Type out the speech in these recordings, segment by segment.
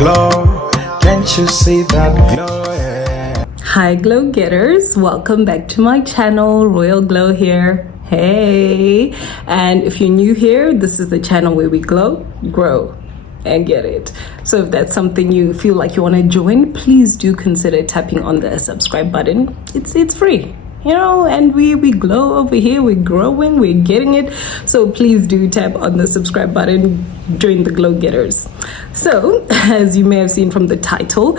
glow. Can't you see that glow? Hi Glowgetters, welcome back to my channel. Royal Glow here. Hey, and if you're new here, this is the channel where we glow, grow, and get it. So if that's something you feel like you want to join, please do consider tapping on the subscribe button. It's free, you know, and we glow over here. We're growing, we're getting it. So please do tap on the subscribe button. Join the Glowgetters. So as you may have seen from the title,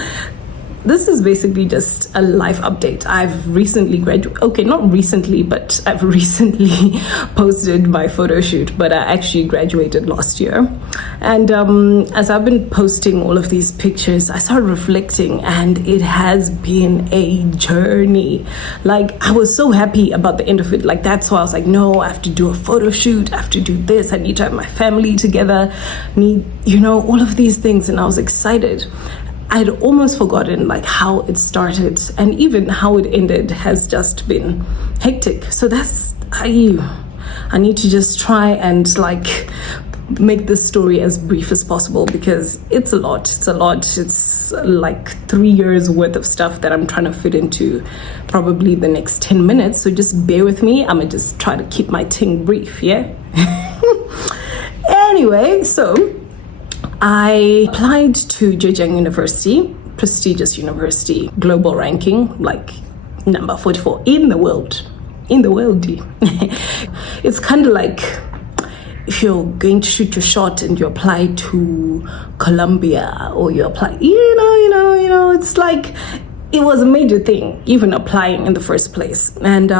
this is basically just a life update. I've recently graduated. Okay, not recently, but I've recently posted my photo shoot, but I actually graduated last year. And as I've been posting all of these pictures, I started reflecting, and it has been a journey. Like, I was so happy about the end of it. Like, that's why I was like, no, I have to do a photo shoot. I have to do this. I need to have my family together. Need, you know, all of these things. And I was excited. I'd almost forgotten like how it started, and even how it ended has just been hectic. So that's I need to just try and like make this story as brief as possible, because it's a lot. It's like 3 years worth of stuff that I'm trying to fit into probably the next 10 minutes. So just bear with me. I'm gonna just try to keep my thing brief, yeah? Anyway, so I applied to Zhejiang University, prestigious university, global ranking, like number 44 in the world. It's kind of like if you're going to shoot your shot and you apply to Columbia, or you apply, you know, it's like it was a major thing, even applying in the first place. And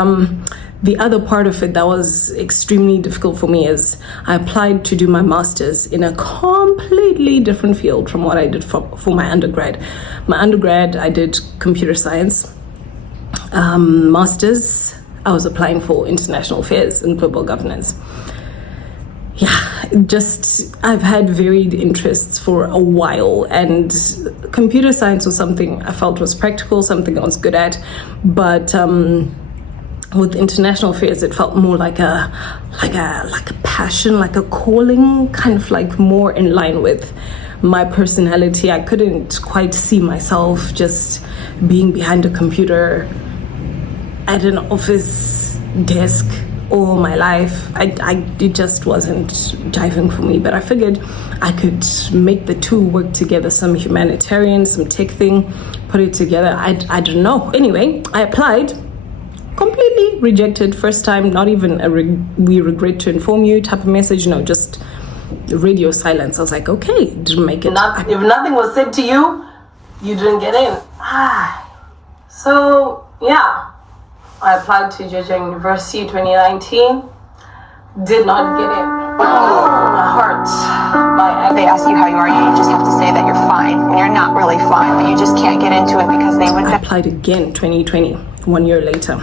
the other part of it that was extremely difficult for me is I applied to do my master's in a completely different field from what I did for my undergrad. My undergrad, I did computer science. Master's, I was applying for international affairs and global governance. Yeah, just I've had varied interests for a while, and computer science was something I felt was practical, something I was good at, but with international affairs, it felt more like a passion, like a calling, kind of like more in line with my personality. I couldn't quite see myself just being behind a computer at an office desk all my life. It just wasn't jiving for me, but I figured I could make the two work together, some humanitarian, some tech thing, put it together. I don't know. Anyway, I applied. Completely rejected first time, not even a we regret to inform you type of message, no, just radio silence. I was like, okay, didn't make it. If nothing was said to you, you didn't get in. So yeah, I applied to Zhejiang University 2019, did not get in. My heart, they ask you how you are, you just have to say that you're fine, and you're not really fine, but you just can't get into it because they would. I applied again 2020, 1 year later.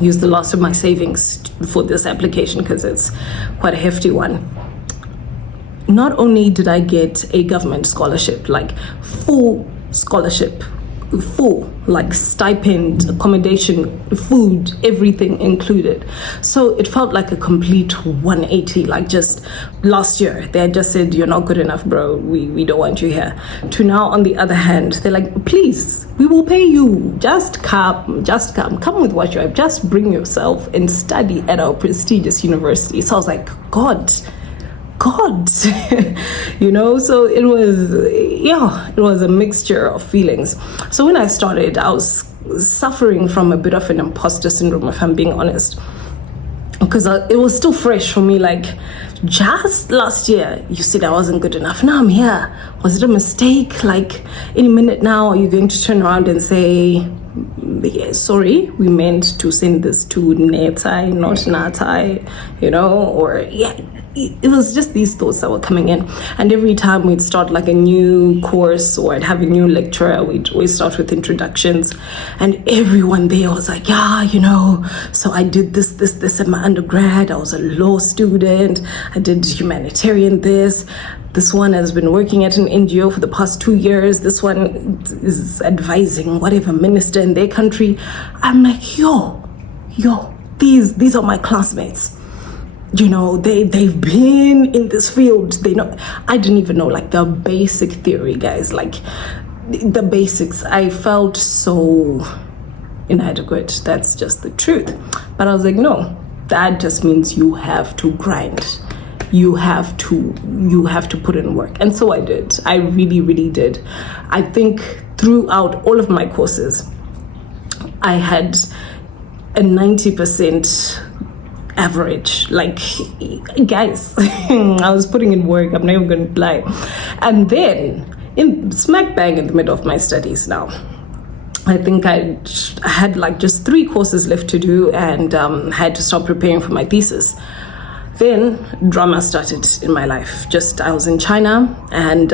Used the last of my savings for this application because it's quite a hefty one. Not only did I get a government scholarship, like full scholarship, full like stipend, accommodation, food, everything included. So it felt like a complete 180. Like just last year they had just said, you're not good enough, bro, we don't want you here, to now on the other hand they're like, please, we will pay you, just come with what you have, just bring yourself and study at our prestigious university. So I was like, God, you know, so it was a mixture of feelings. So when I started, I was suffering from a bit of an imposter syndrome, if I'm being honest, because it was still fresh for me. Like, just last year you said I wasn't good enough, now I'm here. Was it a mistake? Like, any minute now are you going to turn around and say, yeah, sorry, we meant to send this to Netai, not Natai, you know? Or yeah, it was just these thoughts that were coming in. And every time we'd start like a new course, or I'd have a new lecturer, we'd always start with introductions, and everyone there was like, yeah, you know, so I did this at my undergrad, I was a law student, I did humanitarian this one has been working at an NGO for the past 2 years, this one is advising whatever minister in their country. I'm like, yo, these are my classmates. they've been in this field. They know. I didn't even know like the basic theory, guys, like the basics. I felt so inadequate. That's just the truth. But I was like, no, that just means you have to grind. You have to put in work. And so I did. I really, really did. I think throughout all of my courses, I had a 90% average. Like, guys, I was putting in work. I'm not even going to lie. And then, in smack bang in the middle of my studies now, I think I had like just 3 courses left to do, and had to stop preparing for my thesis. Then drama started in my life. I was in China, and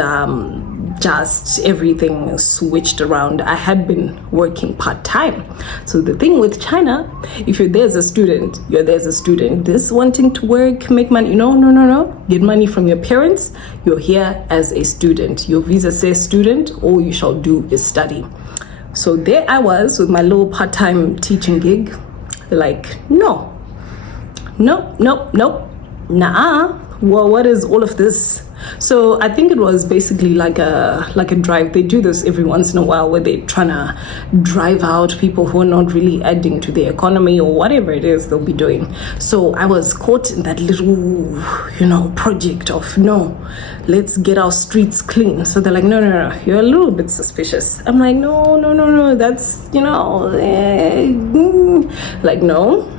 just everything switched around. I had been working part-time. So the thing with China, if you're there as a student, you're there as a student. This wanting to work, make money, no. Get money from your parents. You're here as a student. Your visa says student. All you shall do is study. So there I was with my little part-time teaching gig. Like, no. Nah. Well, what is all of this? So I think it was basically like a drive. They do this every once in a while where they're trying to drive out people who are not really adding to the economy or whatever it is they'll be doing. So I was caught in that little, project of, no, let's get our streets clean. So they're like, no, you're a little bit suspicious. I'm like, no, that's, like, no.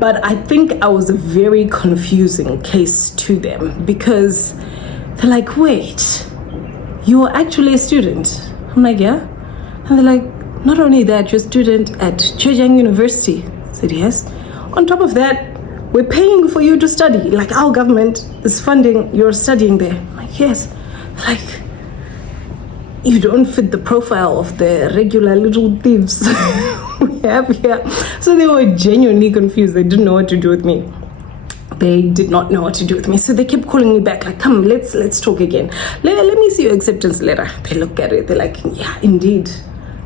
But I think I was a very confusing case to them, because they're like, wait, you are actually a student? I'm like, yeah. And they're like, not only that, you're a student at Zhejiang University. I said, yes. On top of that, we're paying for you to study. Like, our government is funding your studying there. I'm like, yes. Like, you don't fit the profile of the regular little thieves we have here. So they were genuinely confused. They didn't know what to do with me. They did not know what to do with me. So they kept calling me back, like, come, let's talk again. Let me see your acceptance letter. They look at it. They're like, yeah, indeed.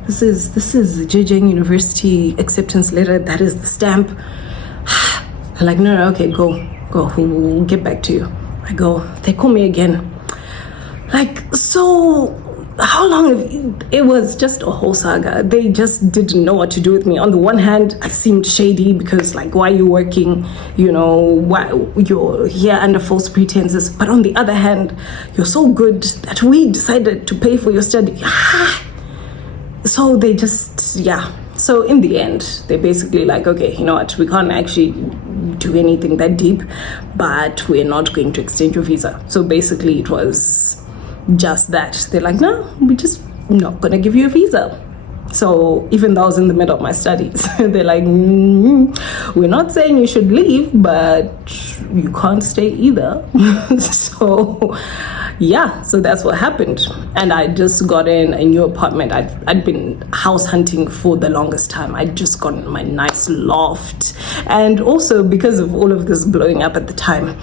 This is the Zhejiang University acceptance letter. That is the stamp. I'm like, no, okay, go. We'll get back to you. I go. They call me again. Like, so how long? It was just a whole saga. They just didn't know what to do with me. On the one hand, I seemed shady because, like, why are you working? Why you're here under false pretenses? But on the other hand, you're so good that we decided to pay for your study. So they just, So in the end, they basically like, okay, you know what? We can't actually do anything that deep, but we're not going to extend your visa. So basically, it was just that. They're like, no, we're just not gonna give you a visa. So even though I was in the middle of my studies, they're like, we're not saying you should leave, but you can't stay either. So that's what happened. And I just got in a new apartment. I'd been house hunting for the longest time. I'd just gotten my nice loft. And also because of all of this blowing up at the time,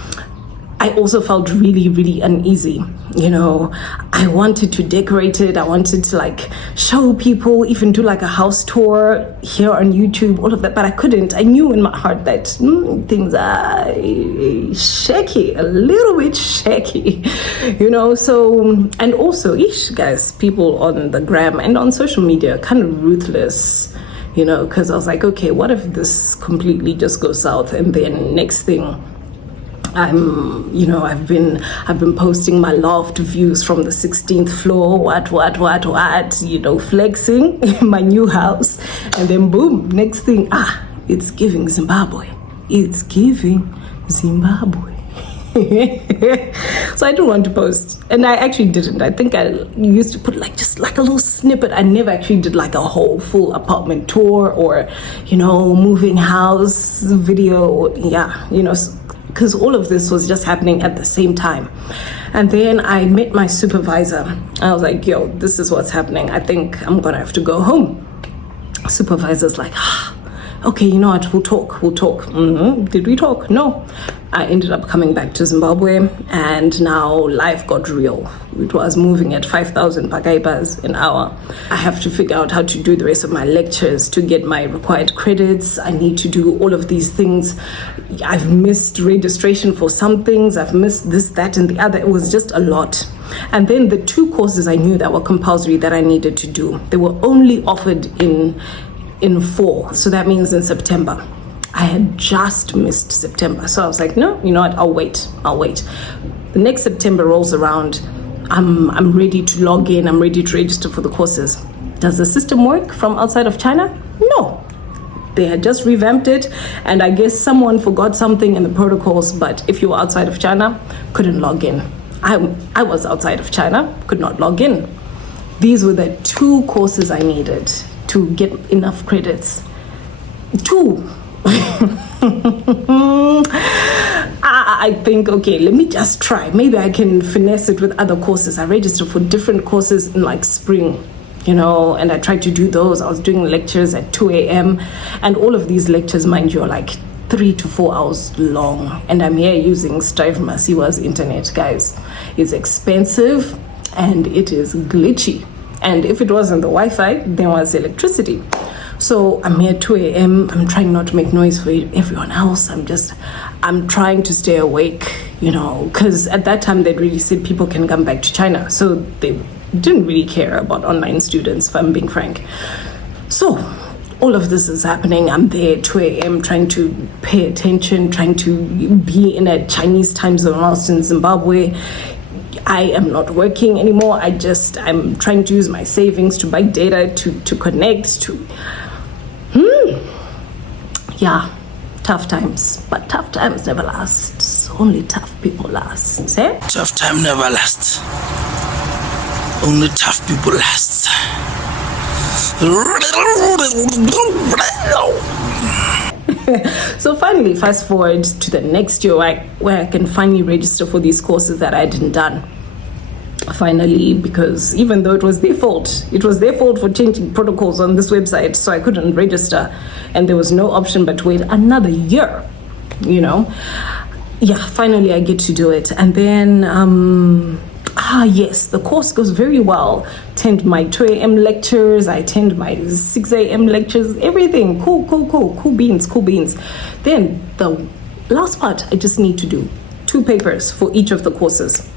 I also felt really, really uneasy. I wanted to decorate it. I wanted to like show people, even do like a house tour here on YouTube, all of that, but I couldn't. I knew in my heart that things are shaky, a little bit shaky, so, and also, guys, people on the gram and on social media are kind of ruthless, because I was like, okay, what if this completely just goes south, and then next thing, I've been posting my loft views from the 16th floor, what, flexing in my new house, and then boom, next thing, it's giving Zimbabwe. It's giving Zimbabwe. So I didn't want to post, and I actually didn't. I think I used to put just like a little snippet. I never actually did like a whole full apartment tour or, moving house video. Because all of this was just happening at the same time. And then I met my supervisor. I was like, yo, this is what's happening. I think I'm gonna have to go home. Supervisor's like, okay, you know what, we'll talk. Did we talk? No. I ended up coming back to Zimbabwe, and now life got real. It was moving at 5,000 pakaibas an hour. I have to figure out how to do the rest of my lectures to get my required credits. I need to do all of these things. I've missed registration for some things. I've missed this, that, and the other. It was just a lot. And then the 2 courses I knew that were compulsory that I needed to do, they were only offered in fall. So that means in September. I had just missed September. So I was like, no, you know what? I'll wait. The next September rolls around. I'm ready to log in. I'm ready to register for the courses. Does the system work from outside of China? No. They had just revamped it, and I guess someone forgot something in the protocols, but if you were outside of China, couldn't log in. I was outside of China, could not log in. These were the 2 courses I needed to get enough credits. 2. I think, okay, let me just try. Maybe I can finesse it with other courses. I registered for different courses in like spring, you know, and I tried to do those. I was doing lectures at 2 a.m. and all of these lectures, mind you, are like 3 to 4 hours long. And I'm here using Strive Masiwa's internet, guys. It's expensive and it is glitchy. And if it wasn't the Wi-Fi, there was electricity. So I'm here at 2 a.m. I'm trying not to make noise for everyone else. I'm trying to stay awake, you know, because at that time they'd really said people can come back to China. So they didn't really care about online students, if I'm being frank. So all of this is happening. I'm there at 2 a.m. trying to pay attention, trying to be in a Chinese time zone whilst in Zimbabwe. I am not working anymore. I'm trying to use my savings to buy data, to connect, to... Yeah, tough times. But tough times never last. Only tough people last. Eh? Tough time never lasts. Only tough people last. So finally, fast forward to the next year where I can finally register for these courses that I hadn't done. Finally, because even though it was their fault for changing protocols on this website, so I couldn't register, and there was no option but to wait another year, you know. Yeah, finally I get to do it. And then yes, the course goes very well. Attend my 2 a.m. lectures, I attend my 6 a.m. lectures, everything cool beans. Then the last part, I just need to do 2 papers for each of the courses.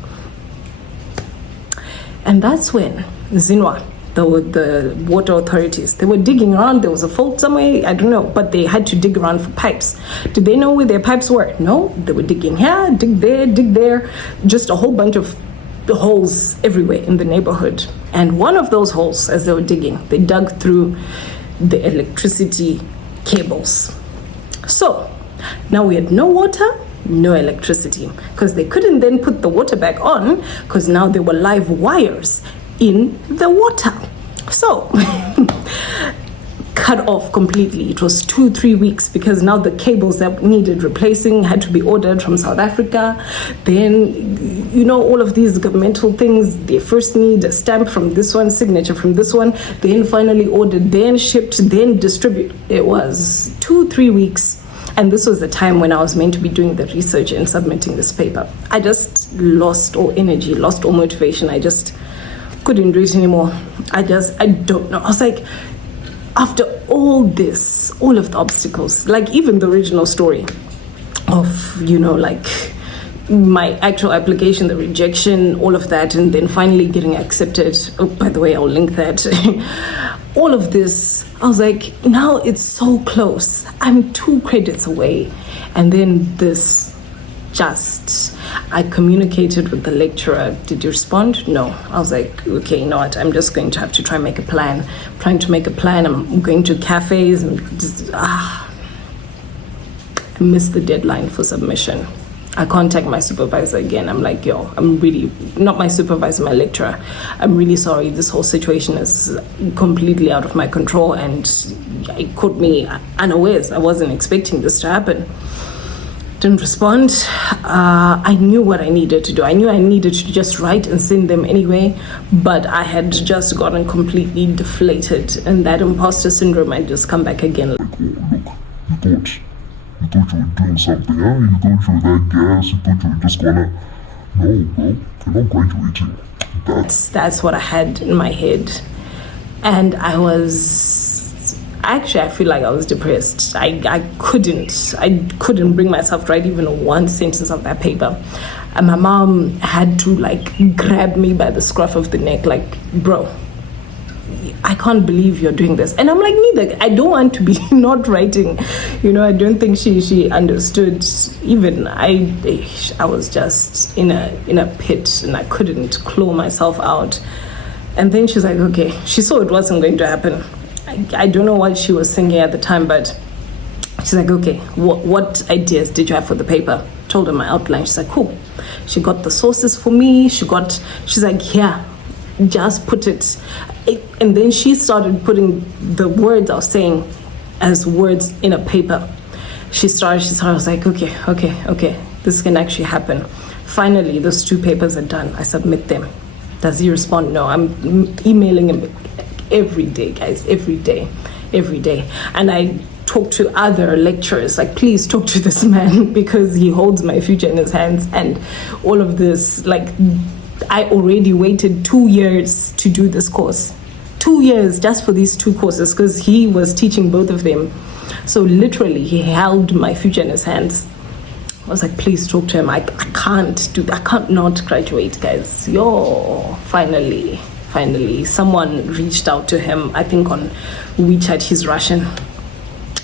And that's when Xinhua, the water authorities, they were digging around. There was a fault somewhere, I don't know, but they had to dig around for pipes. Did they know where their pipes were? No, they were digging here, dig there, just a whole bunch of holes everywhere in the neighborhood. And one of those holes, as they were digging, they dug through the electricity cables. So now we had no water, no electricity, because they couldn't then put the water back on because now there were live wires in the water. So cut off completely. It was 2-3 weeks because now the cables that needed replacing had to be ordered from South Africa. Then, you know, all of these governmental things, they first need a stamp from this one, signature from this one, then finally ordered, then shipped, then distribute. It was 2-3 weeks. And this was the time when I was meant to be doing the research and submitting this paper. I just lost all energy, lost all motivation. I just couldn't do it anymore. I don't know. I was like, after all this, all of the obstacles, like even the original story of, you know, like my actual application, the rejection, all of that, and then finally getting accepted. Oh, by the way, I'll link that. All of this, I was like, now it's so close. I'm 2 credits away. And then this I communicated with the lecturer. Did you respond? No. I was like, okay, you know what? I'm just going to have to try and make a plan. I'm trying to make a plan. I'm going to cafes and just, I missed the deadline for submission. I contact my supervisor again. I'm like, yo, I'm really, not my supervisor, my lecturer. I'm really sorry. This whole situation is completely out of my control and it caught me unawares. I wasn't expecting this to happen. Didn't respond. I knew what I needed to do. I knew I needed to just write and send them anyway, but I had just gotten completely deflated. And that imposter syndrome had just come back again. You thought you were doing something, huh? You thought you were that gas, you thought you were just gonna... No, bro, you're not graduating. That's what I had in my head. And I was Actually, I feel like I was depressed. I couldn't bring myself to write even one sentence of that paper. And my mom had to like grab me by the scruff of the neck, like, bro, I can't believe you're doing this. And I'm like, neither. I don't want to be not writing. I don't think she understood. Even I was just in a pit and I couldn't claw myself out. And then she's like, okay, she saw it wasn't going to happen. I don't know what she was thinking at the time, but she's like, okay, what ideas did you have for the paper? Told her my outline. She's like, cool. She got the sources for me. She's like, yeah, just put it. And then she started putting the words I was saying as words in a paper. She started, I was like, okay, this can actually happen. Finally, those 2 papers are done. I submit them. Does he respond? No, I'm emailing him every day, guys, every day. And I talk to other lecturers, like, please talk to this man because he holds my future in his hands. And all of this, like, I already waited 2 years to do this course. 2 years just for these 2 courses because he was teaching both of them. So literally, he held my future in his hands. I was like, please talk to him. I can't not graduate, guys. Finally, someone reached out to him, I think on WeChat. He's Russian.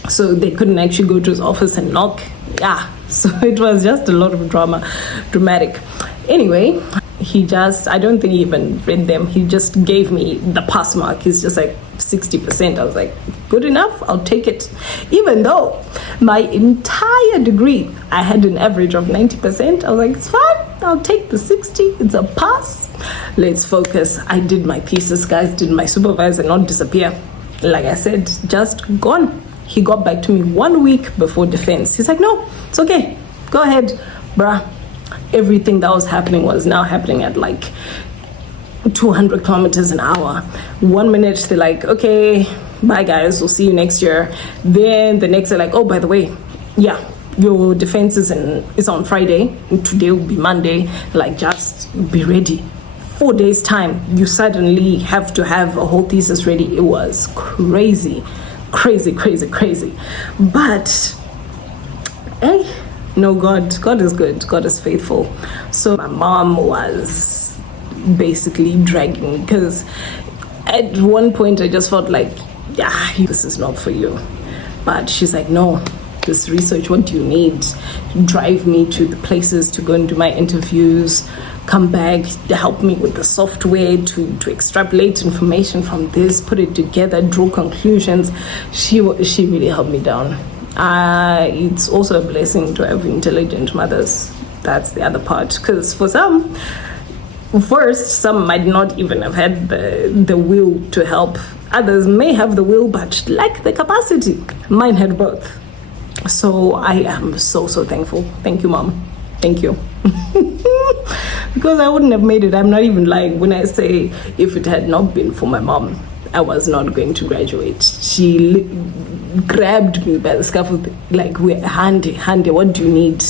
So they couldn't actually go to his office and knock. Yeah, so it was just a lot of dramatic. Anyway, I don't think he even read them. He just gave me the pass mark. He's just like 60%. I was like, good enough, I'll take it. Even though my entire degree, I had an average of 90%. I was like, it's fine, I'll take the 60. It's a pass. Let's focus. I did my thesis, guys, did my supervisor not disappear. Like I said, just gone. He got back to me 1 week before defense. He's like, no, it's okay. Go ahead, bruh. Everything that was happening was now happening at like 200 kilometers an hour. 1 minute, they're like, okay, bye guys, we'll see you next year. Then the next, they're like, oh, by the way, yeah, your defense is on Friday. Today will be Monday. Like, just be ready. 4 days time, you suddenly have to have a whole thesis ready. It was crazy. But hey, no, God is good. God is faithful. So my mom was basically dragging me because at one point I just felt like, yeah, this is not for you. But she's like, no, this research, what do you need? Drive me to the places to go and do my interviews, come back, help me with the software to extrapolate information from this, put it together, draw conclusions. She really helped me down. It's also a blessing to have intelligent mothers. That's the other part, because for some might not even have had the will to help. Others may have the will but lack the capacity. Mine had both. So I am so thankful. Thank you, Mom. Thank you. Because I wouldn't have made it. I'm not even lying when I say if it had not been for my mom, I was not going to graduate. She grabbed me by the scruff of like, Hande, what do you need?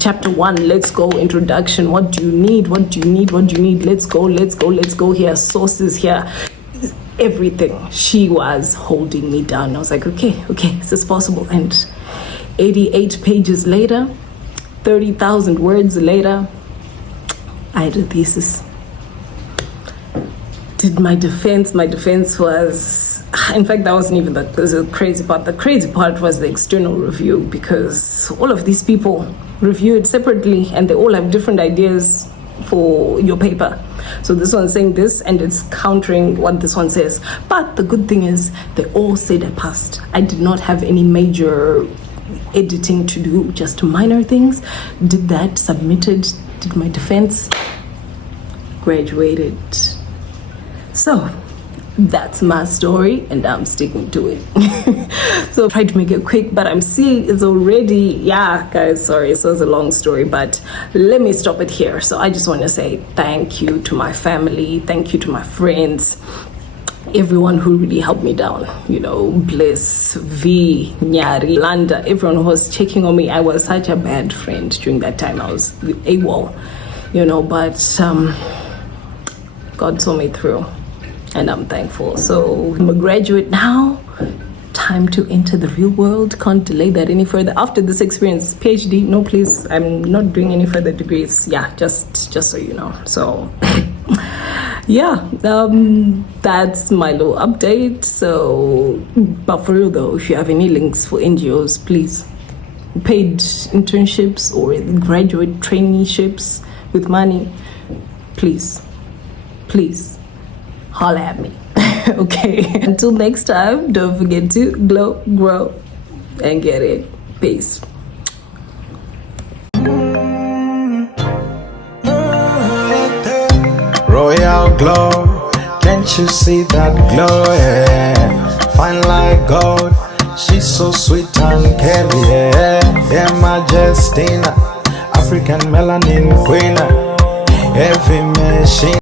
Chapter 1, let's go. Introduction, what do you need? Let's go here. Sources here. Everything. She was holding me down. I was like, okay, this is possible. And 88 pages later, 30,000 words later, I had a thesis. Did my defense was, in fact, that wasn't even the crazy part. The crazy part was the external review, because all of these people reviewed separately and they all have different ideas for your paper. So this one's saying this and it's countering what this one says. But the good thing is they all said I passed. I did not have any major editing to do, just minor things. Did that, submitted, did my defense, graduated. So that's my story and I'm sticking to it. So I tried to make it quick, but I'm seeing it's already, yeah guys, sorry, so it's a long story, but let me stop it here. So I just want to say thank you to my family, thank you to my friends, everyone who really helped me down, Bliss, V, Nyari, Landa, everyone who was checking on me. I was such a bad friend during that time. I was AWOL, but God saw me through and I'm thankful. So I'm a graduate now. time to enter the real world. Can't delay that any further. After this experience, PhD, no please, I'm not doing any further degrees. Yeah, just so you know. So yeah, that's my little update. So, but for real though, if you have any links for NGOs, please, paid internships or graduate traineeships with money, please holla at me. Okay, until next time, don't forget to glow, grow, and get it. Peace. Royal glow, can't you see that glow? Yeah. Fine like gold, she's so sweet and curvy. Yeah, Majestina, African melanin queen, every machine.